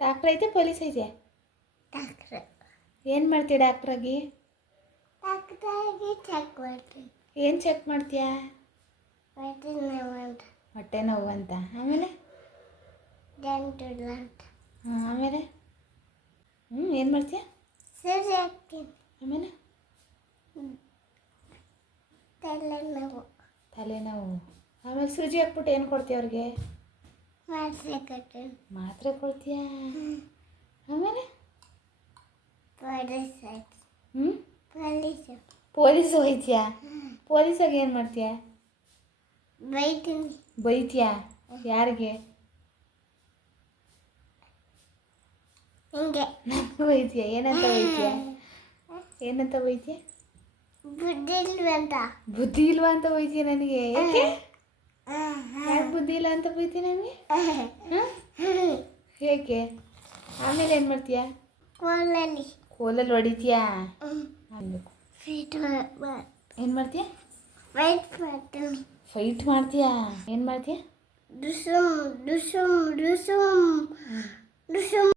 Doctor ಐತೆ police ಐತೆ? Doctor. ಏನು ಮಾಡ್ತೀಯ ಡಾಕ್ಟ್ರಾಗಿ ಡಾಕ್ಟ್ರಾಗಿ ಚೆಕ್ ಮಾಡ್ತೀನಿ. ಏನು ಚೆಕ್ ಮಾಡ್ತೀಯಾ? ಹೊಟ್ಟೆ ನೋವು ಅಂತ. ಹೊಟ್ಟೆ ನೋವು ಅಂತ. ಆಮೇಲೆ? ದಂಟುಲ್ಲ ಅಂತ. ಹಾಂ ಆಮೇಲೆ? ಹ್ಞೂ ಏನು ಮಾಡ್ತೀಯ? ಸರಿ ಹಾಕ್ತೀನಿ. ಆಮೇಲೆ? ತಲೆನೋವು ತಲೆನೋವು ಆಮೇಲೆ ಸೂಜಿ ಹಾಕ್ಬಿಟ್ಟು ಏನು ಕೊಡ್ತೀಯ ಅವ್ರಿಗೆ? ಮಾತ್ರೆ ಕೊಡ್ತೀನಿ ಮಾತ್ರೆ ಕೊಡ್ತೀಯ? ಆಮೇಲೆ? ಪೊಲೀಸ್ ಹ್ಞೂ ಪೊಲೀಸ್. ಪೊಲೀಸ್ ಹೋಯ್ತೀಯಾ? ಪೊಲೀಸಾಗಿ ಏನು ಮಾಡ್ತೀಯಾ? ಬೈತೀನಿ. ಬೈತೀಯಾ? ಯಾರಿಗೆ? ಹಿಂಗೆ ನಾನು ಬೈತೀಯ? ಏನಂತ ಬೈತೀಯ? ಏನಂತ ಬೈತೀಯ? ಬುದ್ಧಿ ಅಂತ ಬುದ್ಧಿ ಇಲ್ವಾ ಅಂತ ಬೈತೀಯ ನನಗೆ? ಬುದ್ಧಿ ಇಲ್ಲ ಅಂತ ಬೈತಿ ನನಗೆ ಹೇಗೆ ಆಮೇಲೆ ಏನು ಮಾಡ್ತೀಯ? ಕೋಲಲ್ಲಿ. ಕೋಲಲ್ಲಿ ಹೊಡಿತೀಯಾ? ಏನು ಮಾಡ್ತೀಯ? ಫೈಟ್ ಮಾಡ್ತೀನಿ. ಫೈಟ್ ಮಾಡ್ತೀಯಾ? ಏನು ಮಾಡ್ತೀಯ? ಡುಸುಮ್ ಡುಸುಮ್ ಡುಸುಮ್